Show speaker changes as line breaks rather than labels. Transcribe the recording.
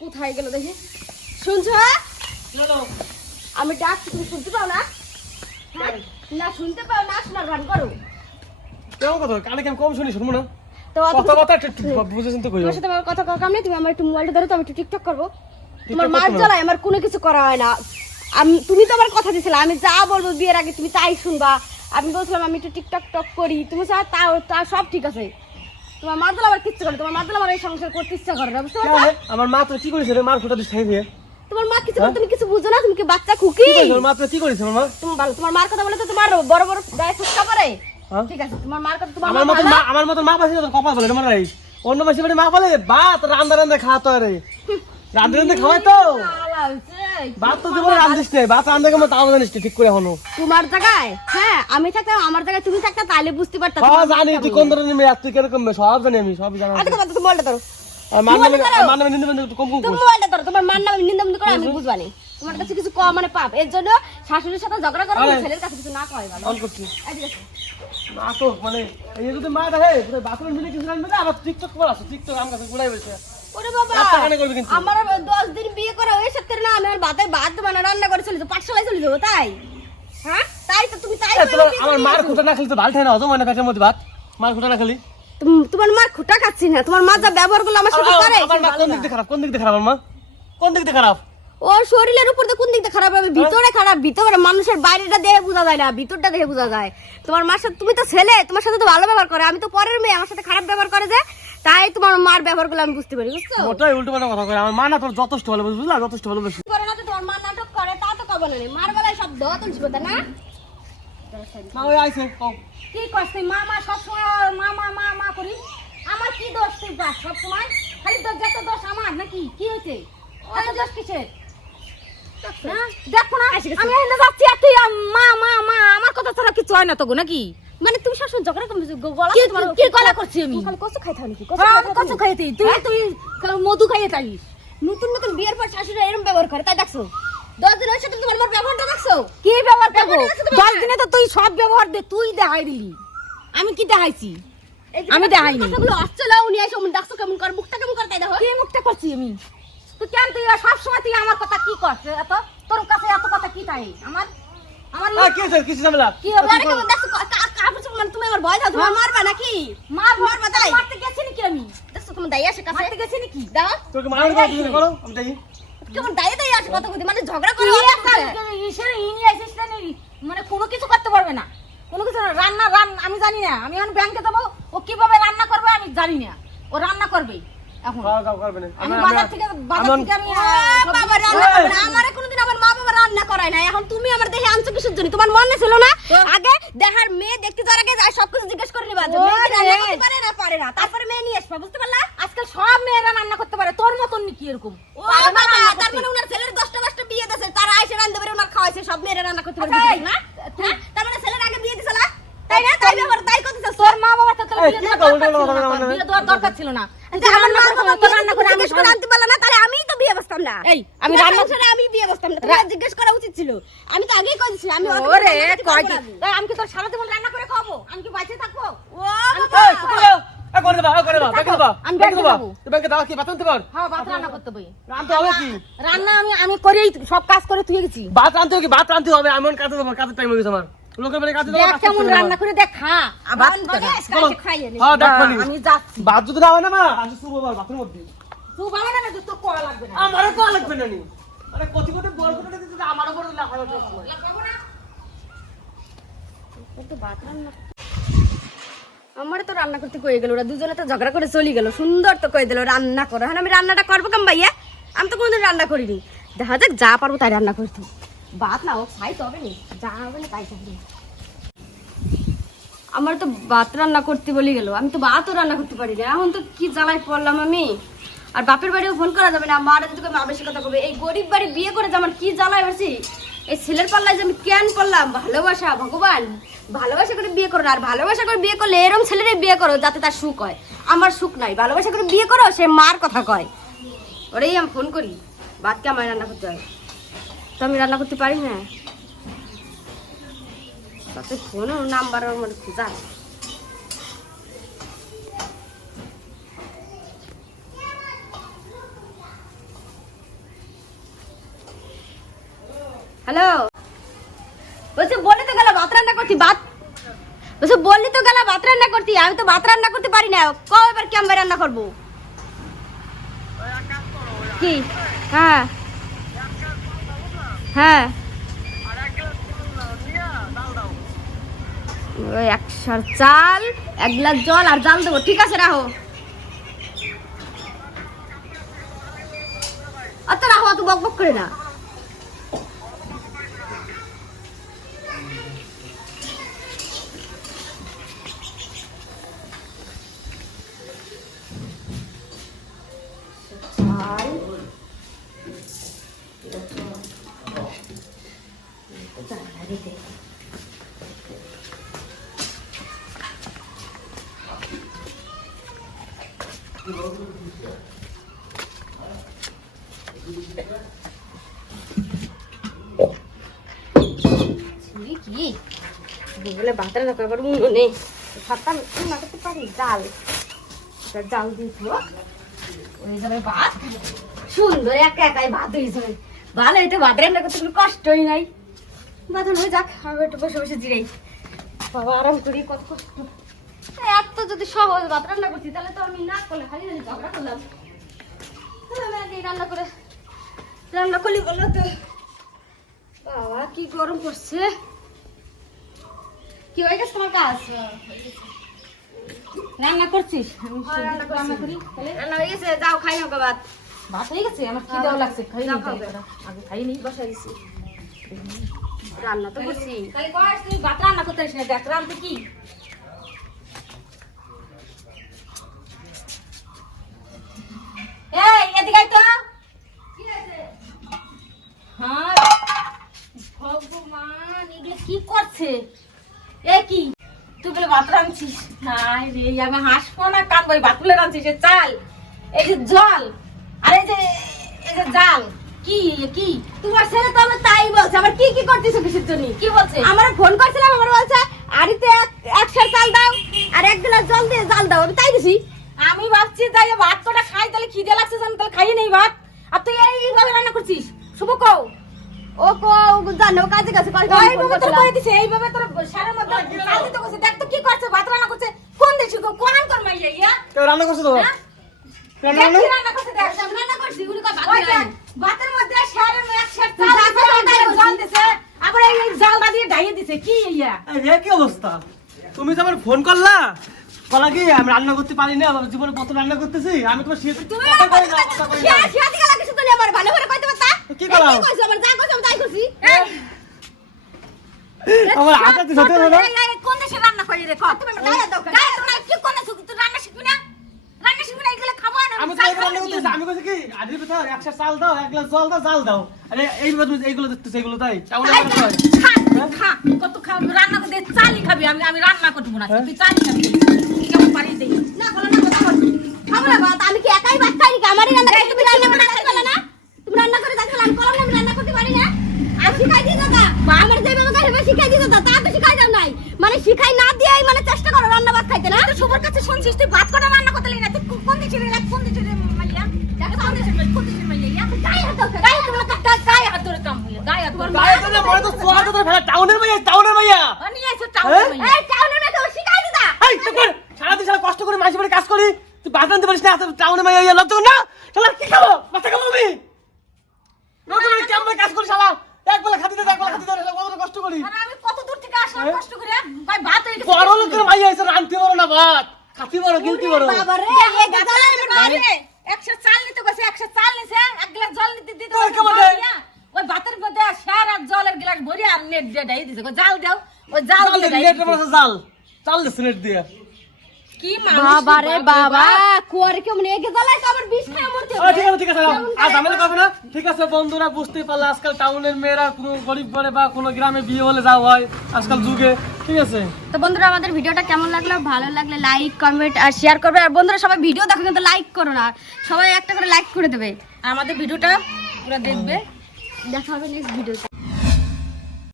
কোথায় গেল দেখি? শুনছো? আমি ডাকছি তুমি শুনতে পাও না? হ্যাঁ? না শুনতে পাও না শোনার ভান করো।
কেমন কথা? কানে কেমন কম শুনি শুনব না?
তো
কথা কথা একটু বুঝে শুনতে কইও।
তোমার সাথে আমার কথা কাম নেই তুমি আমার একটু মোবাইলটা ধরো তো আমি একটু টিকটক করব। তোমার
করতে
মার জ্বালায় আমার কোনো কিছু করা হয় না। আমি তুমি তো আমার কথা দিয়েছিলে আমি যা বলব বিয়ের আগে তুমি তাই শুনবা। আমি বলছিলাম আমি একটু টিকটক টক করি তুমি তা সব ঠিক আছে। তোমার মার জ্বালা আমার কিচ্ছু করে তোমার মার আমার এই সংসার করতে ইচ্ছা করে না বুঝতে পারছ?
আমার মা তো কি করেছে রে? মার দিয়ে
তোমার মা কিছু করে, তুমি কিছু বুঝো না তুমি কি বাচ্চা খুকি?
করেছে? মা কি করেছে আমার মা
তুমি ভালো তোমার মার কথা বলে তো তোমার বড় বড় গায়ে ফুসকা পড়ে?
হ্যাঁ?
ঠিক আছে তোমার মার কথা তোমার
আমার
মা
মতো মা আমার মতো মা পাশে কপাল বলে আমার রাই অন্য বাড়ি মা বলে ভাত রান্দা রান্দা খাওয়াতো রে রান্দা রান্দা খাওয়াই তো?
শালা হইছে।
ভাত তো জীবনে রান্ধিস না ভাত রান্দা কেমন তাও জানিস ঠিক করে হনো
তোমার জায়গায়? হ্যাঁ আমি থাকতাম আমার জায়গায় তুমি থাকতে তাহলে বুঝতে পারতাম
সব জানি তুই কোন ধরনের মেয়ে তুই কীরকম মেয়ে সব জানি আমি সব জানি।
আচ্ছা তোমার মোবাইলটা ধরো।
আর নামে
মোবাইলটা ধরো।
নামে নিন্দে বন্ধু কম কম
তুমি
কর।
মোবাইলটা ধরো। তোমার মার নামে নিন্দা করে আমি বুঝবানি। তোমার কাছে কিছু কম মানে পাপ। এর জন্য শাশুড়ির সাথে ঝগড়া করো ছেলের কাছে কিছু না কয়।
মানে এই যদি মা দেখে বাথরুম মিলে কিছু রাখবে না আবার টিকটক করে আসো টিকটক আমার কাছে গুড়াই বসে।
ওরে বাবা
এক টাকা নিয়ে করবি কিন্তু।
আমার আবার দশ দিন বিয়ে করা হয়ে সত্যি না আমি আর ভাত মানে রান্না করে চলে যাব পাঠশালায় চলে যাব তাই? হ্যাঁ? তাই তো তুমি তাই
এ,
বলে
তোমার
বিয়ে
আমার মার খুঁটা না খেলে তো ভালো থাকে না হজম হয় না পেটের মধ্যে ভাত? মার খুঁটা না খালি?
তোমার মার খুঁটা খাচ্ছি না তোমার মা যা ব্যবহার আমার সাথে করে
আমার মা কোন দিক দিয়ে খারাপ কোন দিক দিয়ে খারাপ আমার মা? কোন দিক দিয়ে খারাপ?
ওর শরীরের উপর কোন দিকটা খারাপ হবে ভিতরে খারাপ ভিতরে মানুষের বাইরেটা দেখে বোঝা যায় না ভিতরটা দেখে বোঝা যায়। তোমার মার সাথে তুমি তো ছেলে তোমার সাথে তো ভালো ব্যবহার করে আমি তো পরের মেয়ে আমার সাথে খারাপ ব্যবহার করে যে তাই তোমার মার ব্যবহার করলে আমি বুঝতে পারি বুঝছ?
ওটাই উল্টো পাল্টা কথা কয়। আমার মা না তোর যথেষ্ট ভালো বুঝলা? যথেষ্ট ভালো বেশি
করে না তো তোমার মা নাটক করে? তা তো কবে না মার বেলায় সব দেওয়া তুলছিল তা না?
মা ওই আইছে কও।
কি করছ তুই? মা মা সব সময় মা মা মা মা করি। আমার কি দোষ তুই বাস সব সময়? খালি দোষ যত দোষ আমার নাকি? কি হয়েছে অত দোষ কিসের? হ্যাঁ? দেখো না আমি এখানে যাচ্ছি আর তুই মা মা মা আমার কথা ছাড়া কিছু হয় না তো গো নাকি? মানে তুমি সবসময় ঝগড়া করবে গলা
কি-
তোমার-
কি গলা করছি আমি?
তুমি খালি কষ্ট খাইতে হয় নাকি?
হ্যাঁ, খাইতে তুই তুই মধু খাইয়ে তাই
নতুন নতুন বিয়ের পর শাশুড়ি এরকম ব্যবহার করে তাই দেখছ? দশ দিন হয়েছে তুমি তোমার মার ব্যবহারটা দেখছ?
কি ব্যবহার করব? দশ দিনে তো তুই সব ব্যবহার দে তুই দেখাই দিলি। আমি কি দেখাইছি? আমি দেখাইনি।
কথাগুলো আসছিল উনি এসে উনি দেখছ কেমন করে মুখটা কেমন করে তাই দেখো।
কি মুখটা করছি আমি? তুই কেন তুই সব সময় তুই আমার কথা কি করছিস এত তোর কাছে এত কথা কি তাই? আমার আমার
কি কিছু ঝামেলা?
কি হবে
আরে কেমন দেখছ? মানে তুমি আমার ভয় দাও তোমার মারবা নাকি?
মার
মারবা তাই
মারতে গেছি নাকি আমি?
দাই আসে কাছে?
মারতে গেছি নাকি?
দাও।
তোকে কথা তুমি করো আমি দেখি
কেমন দাই দাই আসে কত কথা মানে ঝগড়া করে
তুই
অত
একটা ইসের ইনি আইছিস না নি, মানে কোনো কিছু করতে পারবে না। কোনো কিছু না, রান্না রান আমি জানি না। আমি এখন ব্যাংকে যাব ও কীভাবে রান্না করবে আমি জানি না। ও রান্না করবে এখন।
খাওয়া দাওয়া করবে না।
আমি
আমি-
বাজার থেকে বাজার থেকে আমি
ও,
আহ, সবজি-
বাবা রান্না করবে আমারে কোনোদিন আমার মা বাবা রান্না করায় না এখন তুমি আমার দেখে আনছো কিসের জন্য? তোমার মনে ছিল না? আগে দেখার মেয়ে দেখতে যাওয়ার আগে সবকিছু জিজ্ঞেস করে নিবা। যে মেয়ে কি রান্না করতে পারে না পারে না। তারপরে মেয়ে নিয়ে আসবা বুঝতে পারলা?
আজকাল সব মেয়েরা রান্না করতে পারে। তোর মতন নাকি এরকম?
ও বাবা তার মানে ওনার ছেলের দশটা দশটা বিয়ে দিয়েছে। তারা আইসে রান্না করে ওনার খাওয়াইছে সব মেয়েরা রান্না করতে পারে
আচ্ছা,
না হ্যাঁ? তার মানে ছেলের আগে বিয়ে দিছিল তাই না? তাই ব্যাপার তাই কথা
তোর মা বাবা তো তোর বিয়ে
কি
দেওয়ার দরকার ছিল না,
বলো,
তোর।
বলো,
বিয়ে দেওয়ার দরকার ছিল না।
আমার মা বাবা
রান্না করে আমি
আনতে পারলা না তাহলে আমি তো বিয়ে বসতাম না
এই, আমি রান্না-
সংসারে আমি বিয়ে বসতাম না তোমার জিজ্ঞেস করা উচিত ছিল। আমি তো আগেই কইছি আমি
ওরে
রান্না করতে
কয় কি আমি কি তোর সারা জীবন রান্না করে খাব আমি কি থাকব?
ও বাবা।
করো। করে করে ব্যাংকে
আমি
ব্যাংকে তুই ব্যাংকে দাও, কি?
হ্যাঁ ভাত রান্না করতে বই
রাঁধতে হবে কি?
রান্না আমি আমি করেই সব কাজ করে তুই গেছি।
ভাত কি? ভাত রাঁধতে হবে, এমন কাজে দেবো, কাজের time হয়ে গেছে আমার। লোকের বাড়ি কাজে দেবো,
কেমন রান্না করে দেখ খা।
খাইয়ে নে।
হ্যাঁ, দেখো
আমি যাচ্ছি।
ভাত যদি না হয় না মা, আসি শুভ মধ্যে।
তুই বাবা না তোর কোয়া লাগবে না।
আমারও তো লাগবে না নি। আরে কচি কচি বড় করে দিতে দিতে আমার।
আমার তো রান্না করতে কয়ে গেল ওরা দুজনে তো ঝগড়া করে চলে গেল। সুন্দর তো কয়ে দিল রান্না করো। হ্যাঁ আমি রান্নাটা করব কেম ভাইয়া? আমি তো কোনোদিন রান্না করিনি। দেখা যাক যা পারব তাই রান্না করতে। ভাত না ও খাই তো হবে নি। যা হবে না তাই খাবি আমার তো ভাত রান্না করতে বলে গেল। আমি তো ভাতও রান্না করতে পারি না। এখন তো কি জ্বালায় পড়লাম আমি? আর বাপের বাড়িও ফোন করা যাবে না মারা যদি মা বেশি কথা কবে? এই গরিব বাড়ি বিয়ে করে আমার কি জ্বালায় বেশি এই ছেলের পাল্লায় যে আমি কেন করলাম ভালোবাসা, ভগবান। ভালোবাসা করে বিয়ে করো না, আর ভালোবাসা করে বিয়ে করলে এরকম ছেলেরই বিয়ে করো যাতে তার সুখ হয়। আমার সুখ নাই, ভালোবাসা করে বিয়ে করো, সে মার কথা কয়। ওরেই আমি ফোন করি ভাতকে আমার রান্না করতে হয়। তো আমি রান্না করতে পারি না? তাতে ফোনও নাম্বার মধ্যে খোঁজা। হ্যালো? বলছি, বললি তো গেল ভাত রান্না করছি, ভাত। বলছি, বললি তো গেল ভাত রান্না করছি, আমি তো ভাত রান্না করতে পারি না। কও এবার কেমন রান্না করব? কি? হ্যাঁ। হ্যাঁ। একশার চাল, এক গ্লাস জল আর জাল দেবো, ঠিক আছে, রাখো। অত রাখো, অত বক বক করে না চাল ছিলি কি? বলে বাতার না করবার উনো নেই ভাতটা না করতে পারি? ওই ভাত। সুন্দর, একা একাই ভাত হয়েছে ভালো এটা ভাত রান্না করতে কোনো কষ্টই নাই। হয়ে যাক আমি একটু বসে বসে জিরাই। বাবা আরাম করি কত কষ্ট। এত যদি সহজ ভাত রান্না করছি তাহলে তো আমি না করলে খালি খালি ঝগড়া করলাম। আগে রান্না করে রান্না করলি বলল তো। বাবা কি গরম পড়ছে। কি হয়ে গেছে তোমার কাজ?
রান্না করছিস? আমি
হ্যাঁ, রান্না
করি
রান্না হয়ে গেছে যাও খাই হোক ভাত।
ভাত হয়ে গেছে? আমার খিদেও লাগছে খাই নি। আগে খাই নি
বসাই দিছি। রান্না তো করছি।
রান্না করতে পারিস না, দেখ রান্না কি? হ্যাঁ ভগবান কি করছে? এ কি? তুই বলে ভাত রাঁধছিস? রে, আমি হাসবো না, কাঁদবো, এই ভাত চাল, এই যে জল, আর যে, এই যে জাল। কি কি?
তোমার ছেলে তো আমার তাই বলছে। আবার কি কি করতেছো কিসের জন্য?
কি বলছে?
আমার ফোন করছিলাম আমার বলছে আড়িতে এক একশো চাল দাও আর এক গ্লাস জল দিয়ে জাল দাও। আমি তাই দিছি।
আমি ভাবছি তাই ভাত কটা খাই তাহলে খিদে লাগছে জান তাহলে খাইয়ে নেই ভাত। আর তুই এইভাবে রান্না করছিস? শুভ কও।
ও কো জানো কাজে কাছে করে
ওইভাবে তোর কই দিছে এইভাবে তোর সারের মধ্যে চাল দিতে কইছে। দেখ তো কি করছে ভাত রান্না করছে। কোন দেশি কো কোন কর মাইয়া ইয়া।
রান্না করছ তো?
হ্যাঁ?
রান্না?
কি রান্না করছে? দেখ
রান্না করছি উনি কয়
ওই
ভাত রান্না
মধ্যে এক। জল দিছে আবার এই দিয়ে ঢাইয়ে দিছে কি ইয়া
কি অবস্থা তুমি তো আমার ফোন করলা বলা কি আমি রান্না করতে পারি না জীবনে কত রান্না করতেছি আমি তোমার শিয়ে
তুমি
কথা কই না কথা কই
দিকে আমার ভালো করে কইতে পারতা
কি?
কি কইছো আমার যা কইছো আমি তাই করছি
আমার দিছে
কত-
না
কোন দেশে রান্না করি রে কত
গায়ে দাও,
দাও কি কোন দেশে তুই রান্না শিখবি না রান্না শিখবি না এগুলো খাব না
আমি তো কইছি কি আদির ভিতর একশো চাল দাও এক গ্লাস জল দাও জাল দাও। আরে এইভাবে তুমি এইগুলো দেখতেছো এইগুলো তাই চাউল
এই
রান্না
খা, খা, কত খাবি রান্না করতে চালই খাবি আমি আমি রান্না করব না? তুই চালই খাবি। কেমন পারি দেই
না বলো না কথা বল। খাব না ভাত আমি কি একাই ভাত খাই নাকি? আমারই রান্না করে তুমি রান্না করে না। তুমি রান্না করে আমি না রান্না করতে পারি না। আর শিখাই দিই দাদা। আমার যে বাবা কাছে শিখাই দিই দাদা। তা তো শিখাই মানে শিখাই না দিয়েই মানে চেষ্টা করো রান্না ভাত খাইতে না?
সবার কাছে শুনছিস তুই ভাত কটা রান্না করতে লাগি না? তুই কোন দেশের রে কোন দেশের রে মাইয়া দেখ কোন দেশের মাইয়া কোন দেশের মাইয়া
গায়ে হাত দাও,
গায়ে হাত ধরে গায়ে হাত ধরে কাম হইয়া গায়ে হাত ধরে
গায়ে তো না তো সোয়া তো ফেলা টাউনের মাইয়া টাউনের মাইয়া।
আনি
হ্যাঁ?
মাইয়া।
এই টাউনের মেয়ে তো শিখাই দিদা।
এই তো কর। সারাদিন সারা কষ্ট করে বাড়ি কাজ করি তুই পারিস না এত টাউনে মাইয়া ইয়া লজ্জা না? শালা কি খাব? বাচ্চা খাব আমি? নতুন কেমন কাজ করি শালা? এক বেলা খাতি দে এক বেলা খাতি দে কত কষ্ট করি?
আর আমি কত দূর থেকে আসলাম
হ্যাঁ?
কষ্ট করে? ভাই ভাত হয়ে গেছে
বড় লোকের মাইয়া এসে রানতে পারো না ভাত খাতি বড় গিলতি বড়
বাবা রে এই গাদালা আমার
বাড়ি। একশো চাল নিতে গেছে একশো চাল নিছে এক গ্লাস জল নিতে দিতে
তোর কেমন রে?
ওই ভাতের মধ্যে সার আর জলের গ্লাস ভরে আর নেট দিয়ে ডাই দিছে জাল দাও ওই জাল
জাল
দিয়ে
নেট
দিছে।
মারছে জাল চাল দে সিনেট দিয়ে।
কি মানুষ
বাবা রে বাবা। কুয়ারে কেমন এগে জ্বালায় তো? আমার বিষ খায় মরতে
ও ঠিক আছে ঠিক আছে আর ঝামেলা করবে না। ঠিক আছে বন্ধুরা বুঝতেই পারলে আজকাল টাউনের মেয়েরা কোনো গরিব ঘরে বা কোনো গ্রামে বিয়ে হলে যাওয়া হয় আজকাল যুগে। ঠিক আছে?
তো বন্ধুরা আমাদের ভিডিওটা কেমন লাগল? ভালো লাগলে লাইক কমেন্ট আর শেয়ার করবে। আর বন্ধুরা সবাই ভিডিও দেখো কিন্তু লাইক করো না। সবাই একটা করে লাইক করে দেবে।
আমাদের ভিডিওটা পুরো দেখবে।
দেখা হবে নেক্সট ভিডিওতে